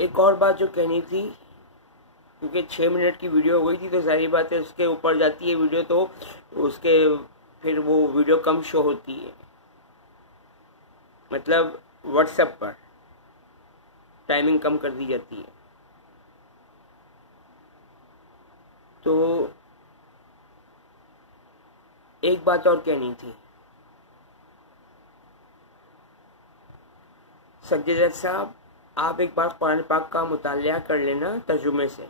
एक और बात जो कहनी थी, क्योंकि 6 मिनट की वीडियो हो गई थी तो सारी बातें उसके ऊपर जाती है वीडियो, तो उसके फिर वो वीडियो कम शो होती है, मतलब व्हाट्सएप पर टाइमिंग कम कर दी जाती है। तो एक बात और कहनी थी, सज्जद साहब आप एक बार कुरान पाक का मुतालिया कर लेना तर्जुमे से।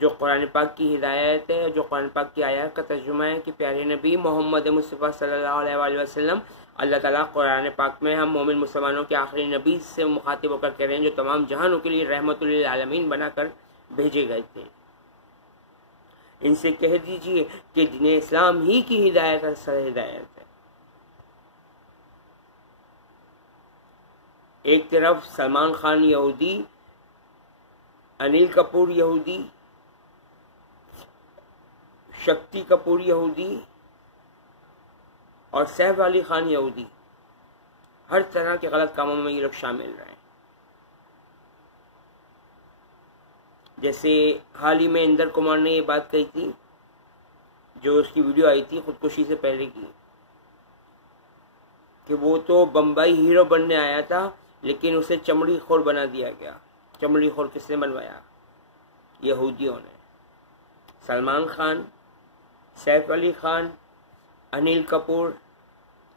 जो कुरान पाक की हिदायत है, जो कुरान पाक की आयत का तर्जुमा है कि प्यारे नबी मोहम्मद मुस्तफ़ा सल्लल्लाहु अलैहि वसल्लम, अल्लाह ताला कुरान पाक में हम मोमिन मुसलमानों के आखिरी नबी से मुखातिब होकर कह रहे हैं जो तमाम जहानों के लिए रहमतुल लिल आलमीन बनाकर भेजे गए थे। इनसे कह दीजिए कि दीन इस्लाम ही की हिदायत असल हिदायत है। एक तरफ सलमान खान यहूदी, अनिल कपूर यहूदी, शक्ति कपूर यहूदी और सैफ अली खान यहूदी, हर तरह के गलत कामों में ये लोग शामिल रहे। जैसे हाल ही में इंदर कुमार ने ये बात कही थी, जो उसकी वीडियो आई थी खुदकुशी से पहले की, कि वो तो बम्बई हीरो बनने आया था लेकिन उसे चमड़ी खोर बना दिया गया। चमड़ी खोर किसने बनवाया? यहूदियों ने। सलमान खान, सैफ अली खान, अनिल कपूर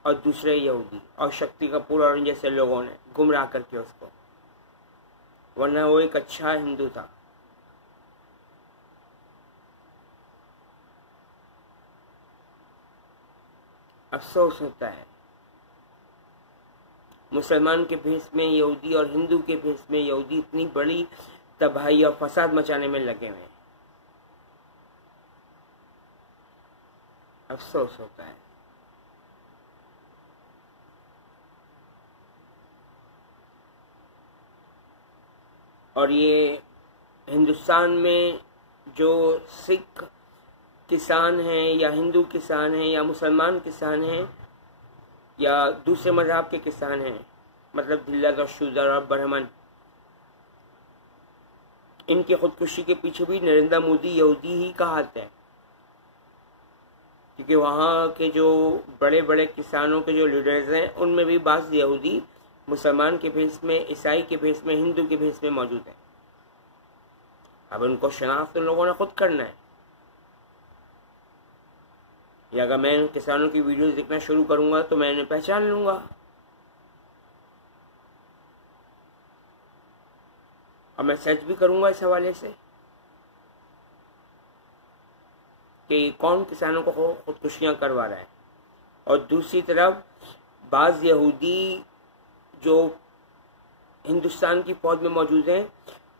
और दूसरे यहूदी और शक्ति कपूर और इन जैसे लोगों ने गुमराह करके उसको, वरना वो एक अच्छा हिंदू था। अफसोस होता है मुसलमान के भेष में यहूदी और हिंदू के भेष में यहूदी इतनी बड़ी तबाही और फसाद मचाने में लगे हुए हैं। अफसोस होता है। और ये हिंदुस्तान में जो सिख किसान हैं या हिंदू किसान हैं या मुसलमान किसान हैं या दूसरे मजहब के किसान हैं, मतलब दिल्लत और शूदर और ब्राह्मण, इनकी खुदकुशी के पीछे भी नरेंद्र मोदी यहूदी ही का हाथ है। क्योंकि वहाँ के जो बड़े बड़े किसानों के जो लीडर्स हैं उनमें भी बाज़ यहूदी मुसलमान के भेष में, ईसाई के भेष में, हिंदू के भेष में मौजूद है। अब उनको शनाख्त उन लोगों ने खुद करना है। या अगर मैं किसानों की वीडियोस देखना शुरू करूंगा तो मैं इन्हें पहचान लूंगा। और मैं सर्च भी करूंगा इस हवाले से कि कौन किसानों को खुदकुशियां करवा रहा है। और दूसरी तरफ बाज यहूदी जो हिंदुस्तान की फौज में मौजूद हैं,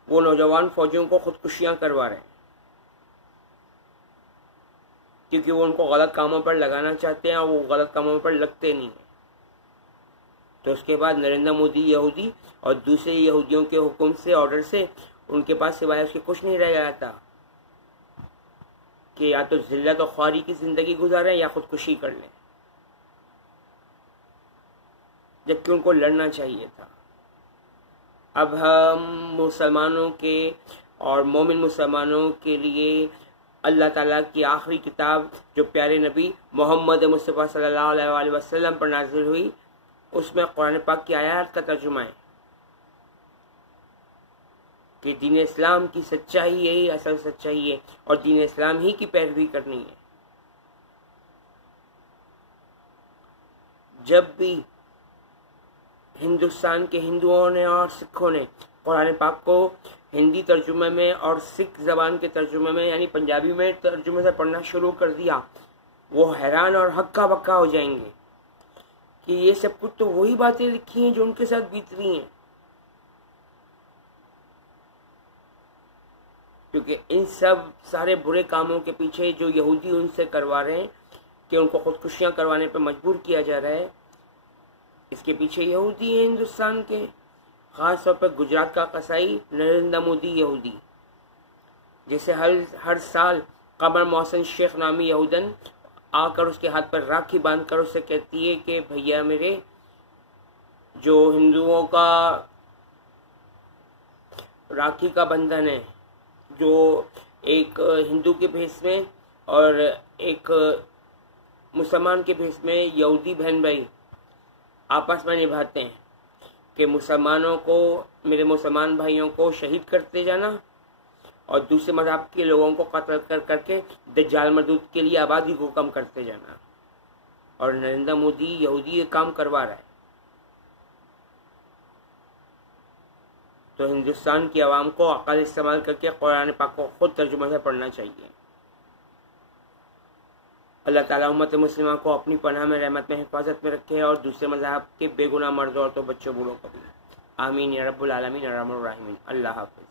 वो नौजवान फौजियों को खुदकुशियां करवा रहे हैं क्योंकि वो उनको गलत कामों पर लगाना चाहते हैं और वो गलत कामों पर लगते नहीं हैं। तो उसके बाद नरेंद्र मोदी यहूदी और दूसरे यहूदियों के हुक्म से, ऑर्डर से, उनके पास सिवाय उसके कुछ नहीं रह गया था कि या तो जिल्लत और ख्वारी की जिंदगी गुजारें या खुदकुशी कर लें, जबकि उनको लड़ना चाहिए था। अब हम मुसलमानों के और मोमिन मुसलमानों के लिए अल्लाह ताला की आखिरी किताब जो प्यारे नबी मोहम्मद मुस्तफ़ा सल्लल्लाहु अलैहि वसल्लम पर नाजिल हुई, उसमें कुरान पाक की आयत का तर्जुमा है कि दीन इस्लाम की सच्चाई यही असल सच्चाई है और दीन इस्लाम ही की पैरवी करनी है। जब भी हिंदुस्तान के हिंदुओं ने और सिखों ने कुरान पाक को हिंदी तर्जुमे में और सिख जबान के तर्जुमे में यानी पंजाबी में तर्जुमे से पढ़ना शुरू कर दिया, वो हैरान और हक्का बक्का हो जाएंगे कि ये सब कुछ तो वही बातें लिखी हैं जो उनके साथ बीत रही हैं। क्योंकि इन सब सारे बुरे कामों के पीछे जो यहूदी उनसे करवा रहे हैं कि उनको खुदकुशियां करवाने पर मजबूर किया जा रहा है, इसके पीछे यहूदी हैं हिंदुस्तान के, खास तौर पर गुजरात का कसाई नरेंद्र मोदी यहूदी, जैसे हर साल कमर मोहसिन शेख नामी यहूदन आकर उसके हाथ पर राखी बांधकर उससे कहती है कि भैया मेरे, जो हिंदुओं का राखी का बंधन है, जो एक हिंदू के भेष में और एक मुसलमान के भेष में यहूदी बहन भाई आपस में निभाते हैं कि मुसलमानों को, मेरे मुसलमान भाइयों को शहीद करते जाना और दूसरे मज़हब के लोगों को कत्ल कर करके दज्जाल मरदूद के लिए आबादी को कम करते जाना। और नरेंद्र मोदी यहूदी ये काम करवा रहा है। तो हिंदुस्तान की आवाम को अक्ल इस्तेमाल करके कुरान पाक को खुद तर्जुमा से पढ़ना चाहिए। अल्लाह ताला उम्मत मुस्लिमा को अपनी पनाह में, रहमत में, हिफाजत में रखे और दूसरे मज़हब के बेगुनाह मर्दों, औरतों, बच्चों, बूढ़ों को भी। आमीन या रब्बुल आलमीन अर्हमुर राहिमीन। अल्लाह हाफ़िज़।